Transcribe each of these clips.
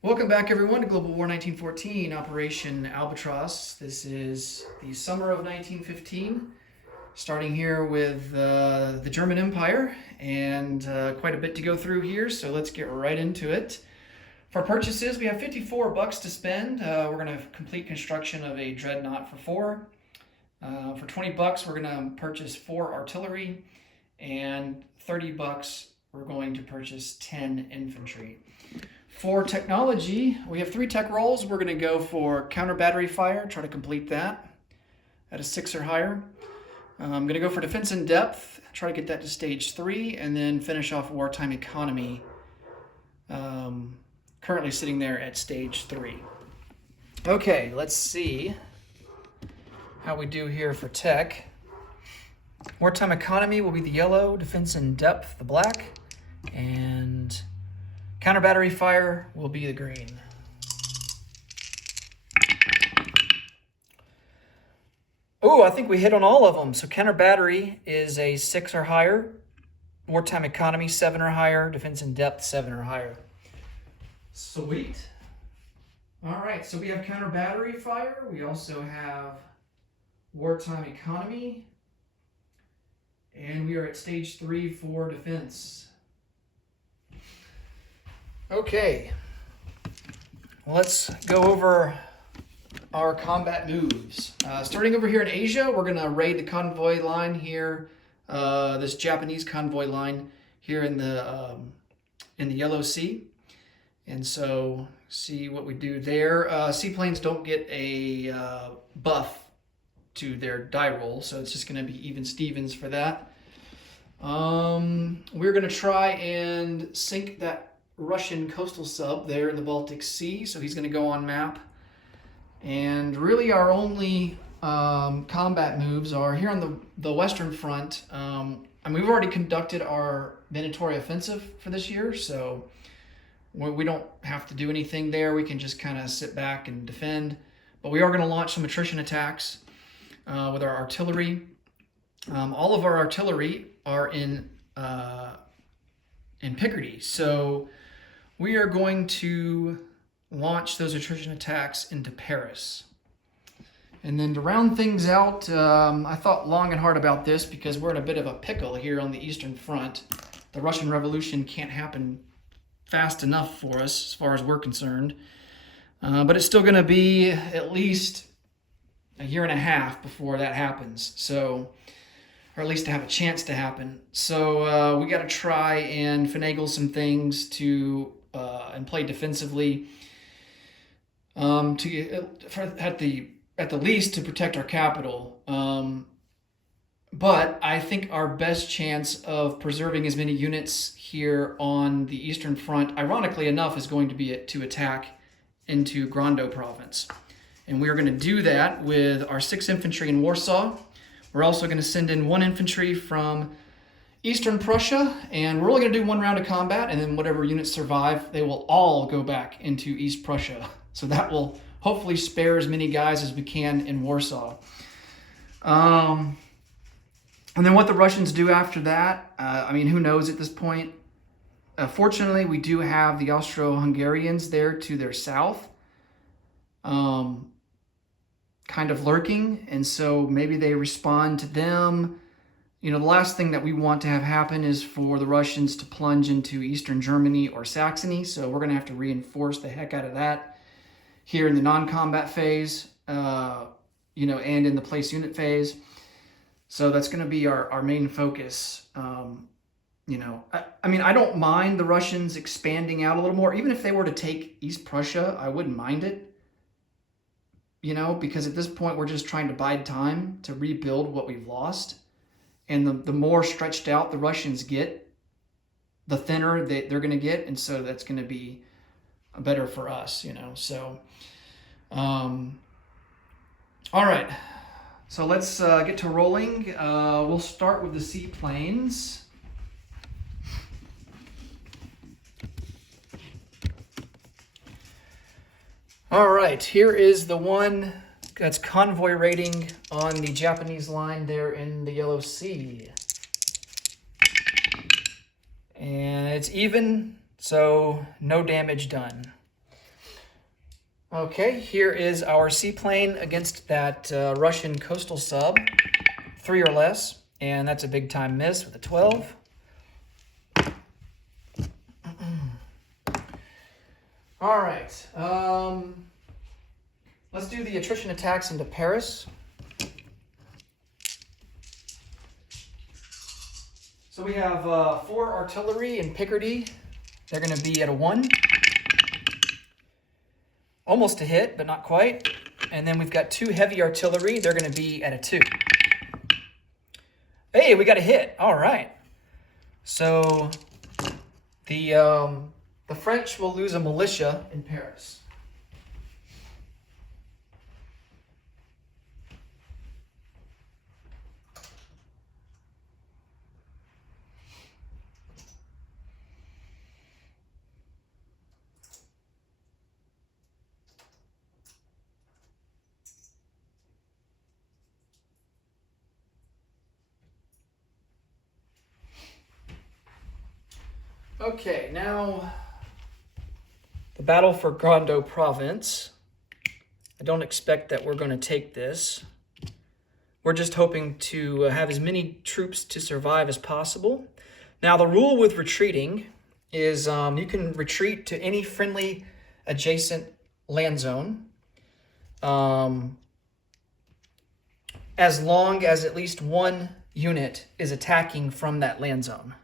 Welcome back, everyone, to Global War 1914, Operation Albatross. This is the summer of 1915, starting here with the German Empire, and quite a bit to go through here, so let's get right into it. For purchases, we have $54 to spend. We're going to complete construction of a dreadnought for 4. For $20, we're going to purchase 4 artillery, and $30, we're going to purchase 10 infantry. For technology, we have 3 tech roles. We're going to go for counter battery fire, try to complete that at a 6 or higher. I'm going to go for defense in depth, try to get that to stage 3, and then finish off wartime economy, currently sitting there at stage 3. Okay, let's see how we do here for tech. Wartime economy will be the yellow, defense in depth, the black, and counter battery fire will be the green. Oh, I think we hit on all of them. So counter battery is a 6 or higher. Wartime economy, 7 or higher. Defense in depth, 7 or higher. Sweet. All right, so we have counter battery fire. We also have wartime economy. And we are at stage 3 for defense. Okay, let's go over our combat moves. Starting over here in Asia, we're going to raid the convoy line here, this Japanese convoy line here in the Yellow Sea. And so, see what we do there. Seaplanes don't get a buff to their die roll, so it's just going to be even Stevens for that. We're going to try and sink that Russian coastal sub there in the Baltic Sea, so he's going to go on map. And really our only combat moves are here on the Western Front. And we've already conducted our mandatory offensive for this year, so we don't have to do anything there. We can just kind of sit back and defend. But we are going to launch some attrition attacks with our artillery. All of our artillery are in Picardy, so we are going to launch those attrition attacks into Paris. And then to round things out, I thought long and hard about this because we're in a bit of a pickle here on the Eastern Front. The Russian Revolution can't happen fast enough for us as far as we're concerned. But it's still going to be at least a year and a half before that happens. So, or at least to have a chance to happen. So we got to try and finagle some things to and play defensively at the least to protect our capital. But I think our best chance of preserving as many units here on the Eastern Front, ironically enough, is going to be to attack into Grando province. And we are going to do that with our 6th Infantry in Warsaw. We're also going to send in 1 infantry from Eastern Prussia, and we're only going to do 1 round of combat, and then whatever units survive, they will all go back into East Prussia. So that will hopefully spare as many guys as we can in Warsaw. And then what the Russians do after that, I mean, who knows at this point? Fortunately, we do have the Austro-Hungarians there to their south, kind of lurking, and so maybe they respond to them. You know, the last thing that we want to have happen is for the Russians to plunge into Eastern Germany or Saxony, so we're going to have to reinforce the heck out of that here in the non-combat phase, and in the place unit phase. So that's going to be our main focus. I mean, I don't mind the Russians expanding out a little more. Even if they were to take East Prussia, I wouldn't mind it. Because at this point, we're just trying to bide time to rebuild what we've lost. And the more stretched out the Russians get, the thinner they're going to get. And so that's going to be better for us, So, all right. So let's get to rolling. We'll start with the seaplanes. All right, here is the one that's convoy raiding on the Japanese line there in the Yellow Sea. And it's even, so no damage done. Okay, here is our seaplane against that Russian coastal sub, 3 or less, and that's a big time miss with a 12. All right, let's do the attrition attacks into Paris. So we have 4 artillery in Picardy. They're going to be at a 1. Almost a hit, but not quite. And then we've got 2 heavy artillery. They're going to be at a 2. Hey, we got a hit. All right. So the French will lose a militia in Paris. Okay, now the battle for Grando province. I don't expect that we're going to take this. We're just hoping to have as many troops to survive as possible. Now, the rule with retreating is you can retreat to any friendly adjacent land zone as long as at least 1 unit is attacking from that land zone.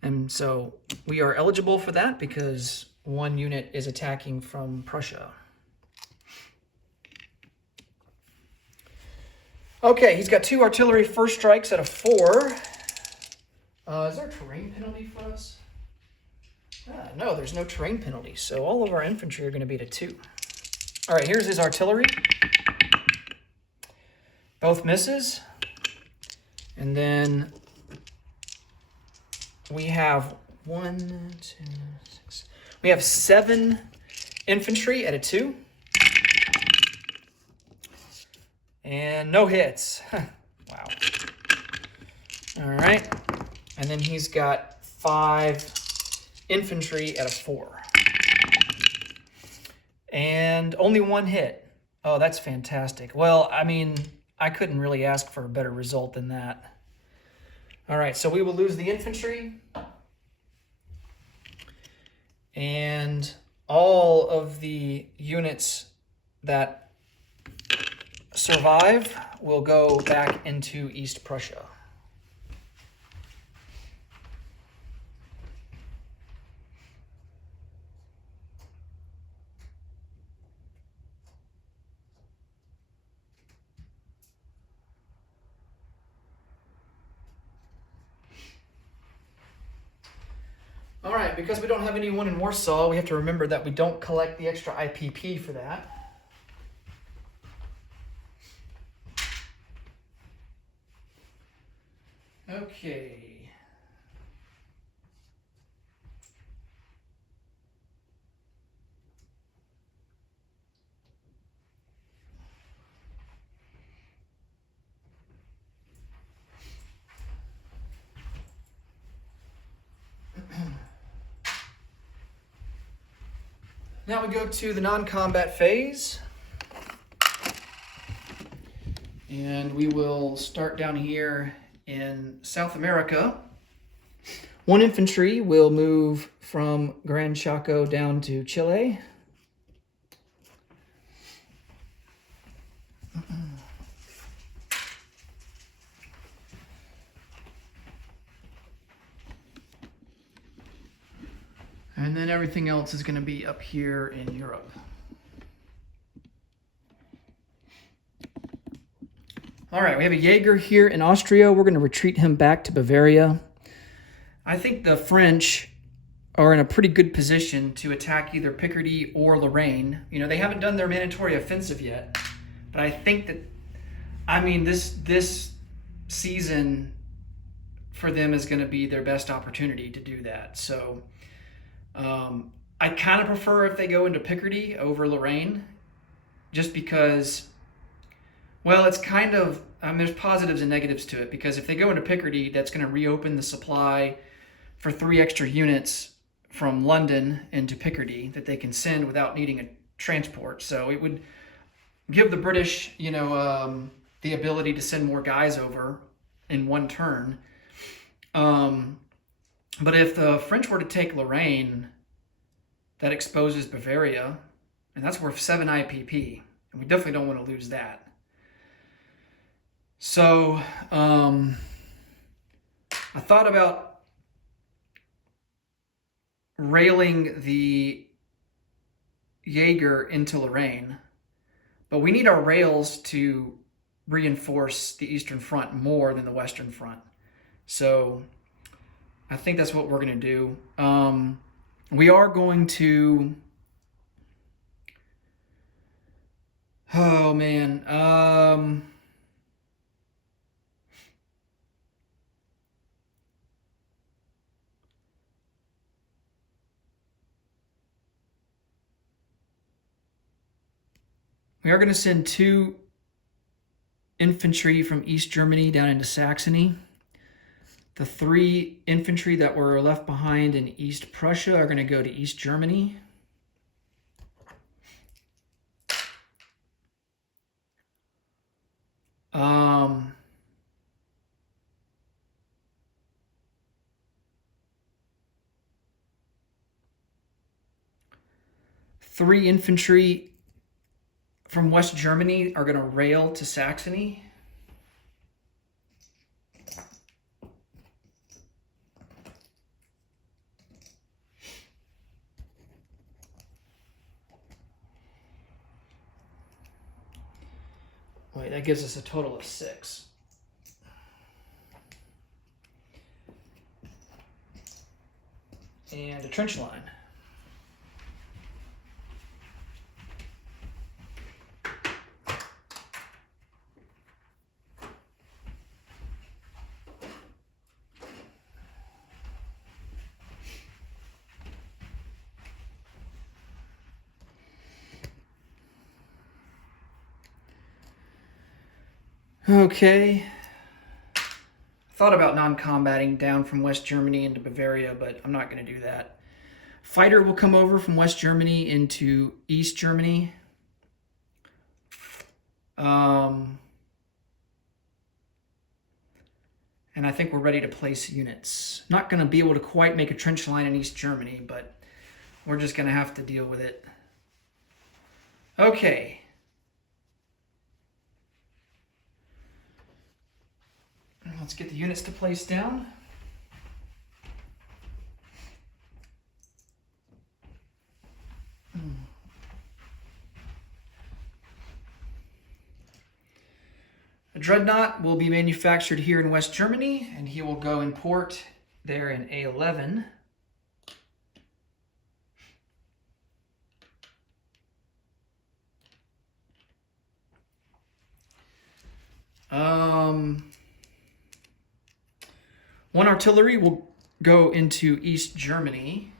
And so we are eligible for that because 1 unit is attacking from Prussia. Okay, he's got 2 artillery first strikes at a 4. Is there a terrain penalty for us? No, there's no terrain penalty. So all of our infantry are going to be at a 2. All right, here's his artillery. Both misses. And then we have 1, 2, 6. We have 7 infantry at a 2. And no hits. Wow. All right. And then he's got 5 infantry at a 4. And only 1 hit. Oh, that's fantastic. Well, I mean, I couldn't really ask for a better result than that. All right, so we will lose the infantry. And all of the units that survive will go back into East Prussia. All right, because we don't have anyone in Warsaw, we have to remember that we don't collect the extra IPP for that. Okay. Now we go to the non-combat phase. And we will start down here in South America. 1 infantry will move from Gran Chaco down to Chile. And then everything else is going to be up here in Europe. All right, we have a Jaeger here in Austria. We're going to retreat him back to Bavaria. I think the French are in a pretty good position to attack either Picardy or Lorraine. You know, they haven't done their mandatory offensive yet, but I think that, I mean, this season for them is going to be their best opportunity to do that. So I kind of prefer if they go into Picardy over Lorraine, just because, well, it's kind of, there's positives and negatives to it, because if they go into Picardy, that's going to reopen the supply for 3 extra units from London into Picardy that they can send without needing transport. So it would give the British, the ability to send more guys over in one turn. But if the French were to take Lorraine, that exposes Bavaria, and that's worth 7 IPP, and we definitely don't want to lose that. So I thought about railing the Jaeger into Lorraine, but we need our rails to reinforce the Eastern Front more than the Western Front. So I think that's what we're going to do. We are going to... Oh, man. We are going to send 2 infantry from East Germany down into Saxony. The 3 infantry that were left behind in East Prussia are going to go to East Germany. Three infantry from West Germany are going to rail to Saxony. Wait, that gives us a total of 6. And a trench line. Okay. Thought about non-combating down from West Germany into Bavaria, but I'm not going to do that. Fighter will come over from West Germany into East Germany. And I think we're ready to place units. Not going to be able to quite make a trench line in East Germany, but we're just going to have to deal with it. Okay. Let's get the units to place down. A dreadnought will be manufactured here in West Germany, and he will go in port there in A11. One artillery will go into East Germany.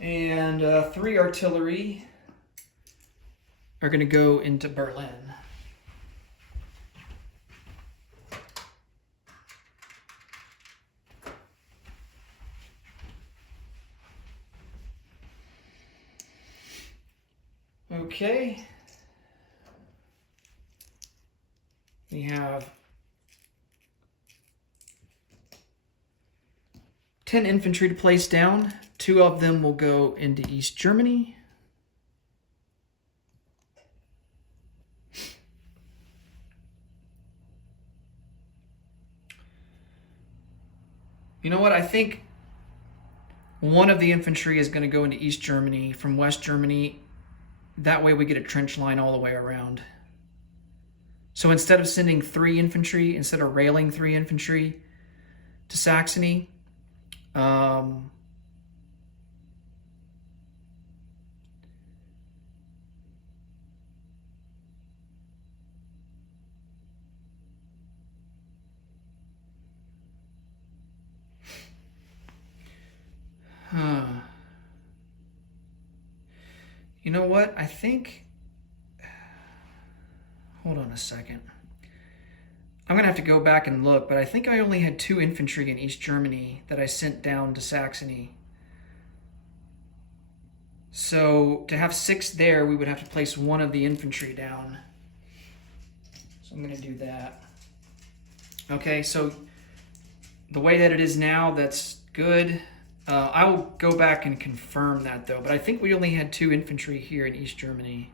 And 3 artillery are going to go into Berlin. Okay. We have 10 infantry to place down. 2 of them will go into East Germany. You know what? I think one of the infantry is going to go into East Germany from West Germany. That way we get a trench line all the way around. So instead of sending 3 infantry, instead of railing 3 infantry to Saxony, you know what? I think hold on a second. I'm going to have to go back and look, but I think I only had 2 infantry in East Germany that I sent down to Saxony. So to have 6 there, we would have to place 1 of the infantry down. So I'm going to do that. Okay, so the way that it is now, that's good. I will go back and confirm that though, but I think we only had 2 infantry here in East Germany.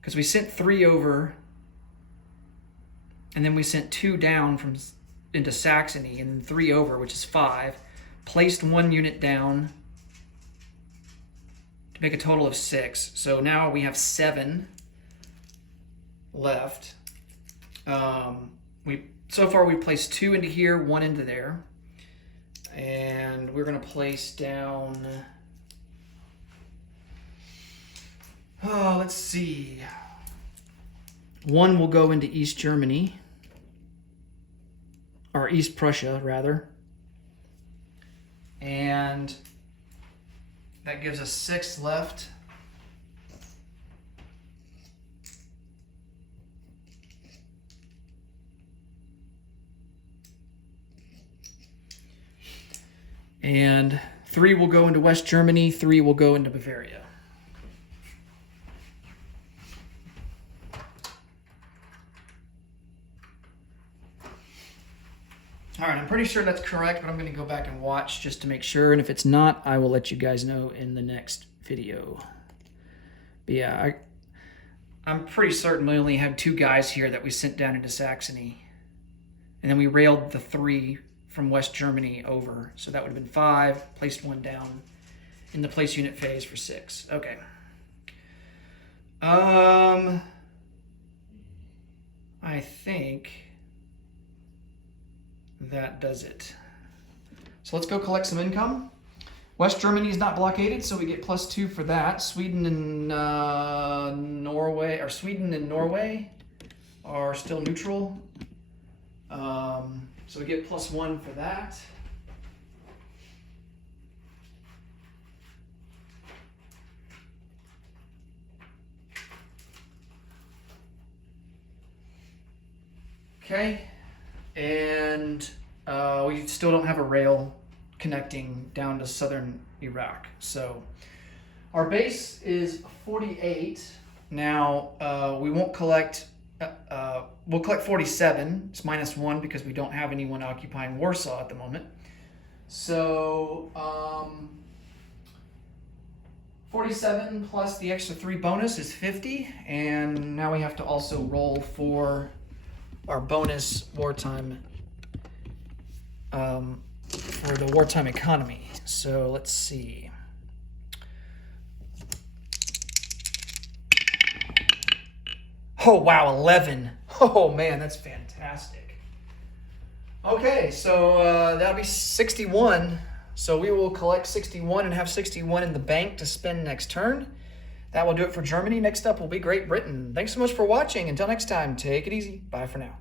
Because we sent 3 over, and then we sent 2 down into Saxony, and then 3 over, which is 5. Placed 1 unit down to make a total of 6. So now we have 7 left. So far we've placed 2 into here, 1 into there. And we're going to place down... Oh, let's see. 1 will go into East Germany, or East Prussia, rather. And that gives us 6 left. And 3 will go into West Germany, 3 will go into Bavaria. All right, I'm pretty sure that's correct, but I'm going to go back and watch just to make sure. And if it's not, I will let you guys know in the next video. But yeah, I'm pretty certain we only had 2 guys here that we sent down into Saxony. And then we railed the 3 from West Germany over. So that would have been 5, placed 1 down in the place unit phase for 6. Okay. I think that does it. So let's go collect some income. West Germany is not blockaded, so we get +2 for that. Sweden and Norway are still neutral. So we get +1 for that. Okay. And we still don't have a rail connecting down to southern Iraq. So our base is 48. Now we won't collect, we'll collect 47. It's -1 because we don't have anyone occupying Warsaw at the moment. So 47 plus the extra 3 bonus is 50. And now we have to also roll for our bonus wartime, for the wartime economy. So let's see. Oh wow, 11. Oh man, that's fantastic. Okay, so that'll be 61. So we will collect 61 and have 61 in the bank to spend next turn. That will do it for Germany. Next up will be Great Britain. Thanks so much for watching. Until next time, take it easy. Bye for now.